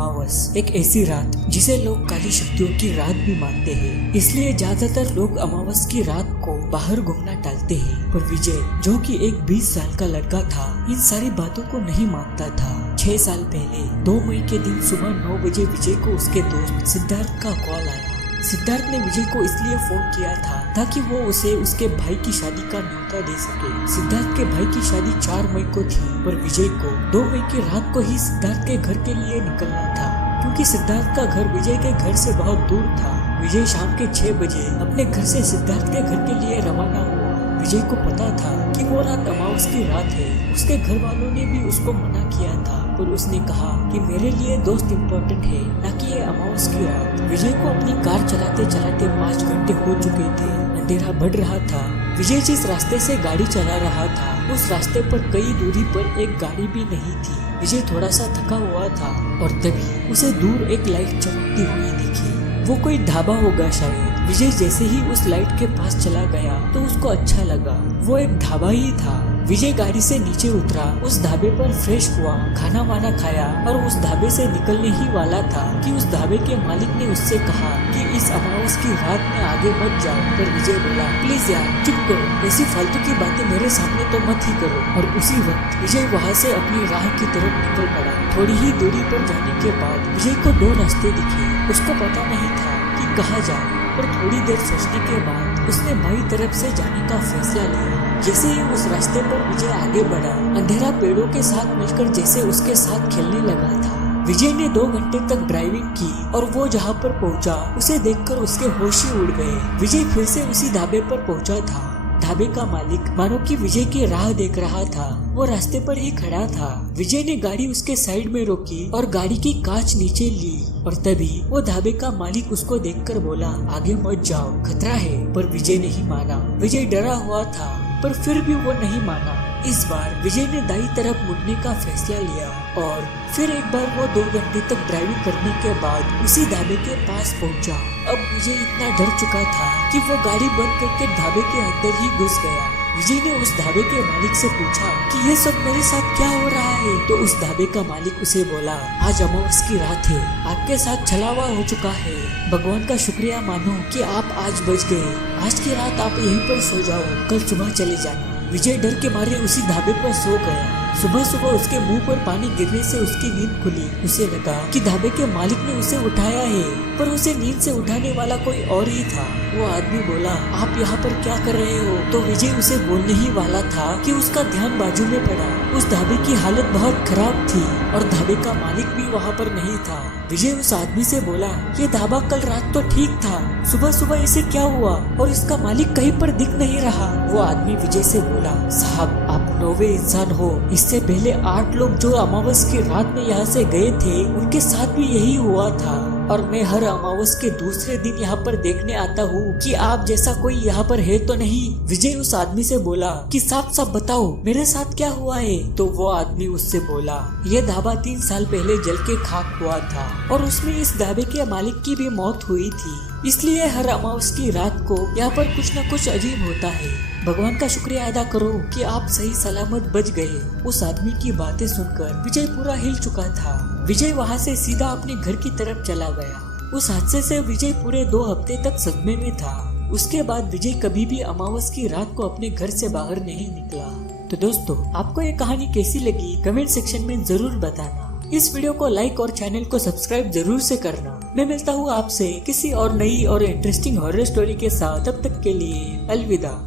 अमावस एक ऐसी रात जिसे लोग काली शक्तियों की रात भी मानते हैं। इसलिए ज्यादातर लोग अमावस की रात को बाहर घूमना टालते हैं। पर विजय, जो कि एक 20 साल का लड़का था, इन सारी बातों को नहीं मानता था। 6 साल पहले 2 मई के दिन सुबह 9 बजे विजय को उसके दोस्त सिद्धार्थ का कॉल आया। सिद्धार्थ ने विजय को इसलिए फोन किया था ताकि वो उसे उसके भाई की शादी का न्योता दे सके। सिद्धार्थ के भाई की शादी 4 मई को थी, पर विजय को 2 मई की रात को ही सिद्धार्थ के घर के लिए निकलना था, क्योंकि सिद्धार्थ का घर विजय के घर से बहुत दूर था। विजय शाम के 6 बजे अपने घर से सिद्धार्थ के घर के लिए रवाना हुआ। विजय को पता था कि वो रात अमावस की रात है। उसके घर वालों ने भी उसको मना किया था, पर उसने कहा कि मेरे लिए दोस्त इम्पोर्टेंट है, न कि ये अमावस की रात। विजय को अपनी कार चलाते चलाते 5 घंटे हो चुके थे। अंधेरा बढ़ रहा था। विजय जिस रास्ते से गाड़ी चला रहा था, उस रास्ते पर कई दूरी पर एक गाड़ी भी नहीं थी। विजय थोड़ा सा थका हुआ था और तभी उसे दूर एक लाइट चमकती हुई दिखी। वो कोई ढाबा होगा शायद। विजय जैसे ही उस लाइट के पास चला गया तो उसको अच्छा लगा। वो एक ढाबा ही था। विजय गाड़ी से नीचे उतरा, उस ढाबे पर फ्रेश हुआ, खाना वाना खाया और उस ढाबे से निकलने ही वाला था कि उस ढाबे के मालिक ने उससे कहा कि इस अमावस की रात में आगे मत जाओ। पर विजय बोला, प्लीज यार चुप करो, ऐसी फालतू की बातें मेरे सामने तो मत ही करो। और उसी वक्त विजय वहाँ से अपनी राह की तरफ निकल पड़ा। थोड़ी ही दूरी पर जाने के बाद विजय को 2 रास्ते दिखे। उसको पता नहीं था कि कहाँ जाए, पर थोड़ी देर सोचने के बाद उसने बाई तरफ से जाने का फैसला लिया। जैसे ही उस रास्ते पर विजय आगे बढ़ा, अंधेरा पेड़ों के साथ मिलकर जैसे उसके साथ खेलने लगा था। विजय ने 2 घंटे तक ड्राइविंग की और वो जहाँ पर पहुँचा उसे देखकर उसके होश ही उड़ गए। विजय फिर से उसी ढाबे पर पहुँचा था। ढाबे का मालिक मानो कि विजय की राह देख रहा था। वो रास्ते पर ही खड़ा था। विजय ने गाड़ी उसके साइड में रोकी और गाड़ी की कांच नीचे ली, और तभी वो ढाबे का मालिक उसको देखकर बोला, आगे मत जाओ, खतरा है। पर विजय नहीं माना। विजय डरा हुआ था, पर फिर भी वो नहीं माना। इस बार विजय ने दाई तरफ मुड़ने का फैसला लिया और फिर एक बार वो 2 घंटे तक ड्राइविंग करने के बाद उसी ढाबे के पास पहुंचा। अब विजय इतना डर चुका था कि वो गाड़ी बंद करके ढाबे के अंदर ही घुस गया। विजय ने उस ढाबे के मालिक से पूछा कि ये सब मेरे साथ क्या हो रहा है। तो उस ढाबे का मालिक उसे बोला, आज अमावस की रात है, आपके साथ छलावा हो चुका है। भगवान का शुक्रिया मानो कि आप आज बच गए। आज की रात आप यहीं पर सो जाओ, कल सुबह चले जाना। विजय डर के मारे उसी ढाबे पर सो गया। सुबह सुबह उसके मुंह पर पानी गिरने से उसकी नींद खुली। उसे लगा कि ढाबे के मालिक ने उसे उठाया है, पर उसे नींद से उठाने वाला कोई और ही था। वो आदमी बोला, आप यहाँ पर क्या कर रहे हो? तो विजय उसे बोलने ही वाला था कि उसका ध्यान बाजू में पड़ा। उस ढाबे की हालत बहुत खराब थी और ढाबे का मालिक भी वहाँ पर नहीं था। विजय उस आदमी से बोला, ये ढाबा कल रात तो ठीक था, सुबह सुबह इसे क्या हुआ और इसका मालिक कहीं पर दिख नहीं रहा। वो आदमी विजय से बोला, साहब आप 9वें इंसान हो। इससे पहले 8 लोग जो अमावस की रात में यहाँ से गए थे, उनके साथ भी यही हुआ था। और मैं हर अमावस के दूसरे दिन यहाँ पर देखने आता हूँ कि आप जैसा कोई यहाँ पर है तो नहीं। विजय उस आदमी से बोला कि साफ साफ बताओ मेरे साथ क्या हुआ है। तो वो आदमी उससे बोला, ये ढाबा 3 साल पहले जल के खाक हुआ था और उसमें इस ढाबे के मालिक की भी मौत हुई थी। इसलिए हर अमावस की रात को यहाँ पर कुछ न कुछ अजीब होता है। भगवान का शुक्रिया अदा करो कि आप सही सलामत बच गए। उस आदमी की बातें सुनकर विजय पूरा हिल चुका था। विजय वहाँ से सीधा अपने घर की तरफ चला गया। उस हादसे से विजय पूरे 2 हफ्ते तक सदमे में था। उसके बाद विजय कभी भी अमावस की रात को अपने घर से बाहर नहीं निकला। तो दोस्तों, आपको ये कहानी कैसी लगी कमेंट सेक्शन में जरूर बताना। इस वीडियो को लाइक और चैनल को सब्सक्राइब जरूर से करना। मैं मिलता हूँ आपसे किसी और नई और इंटरेस्टिंग हॉरर स्टोरी के साथ। तब तक के लिए अलविदा।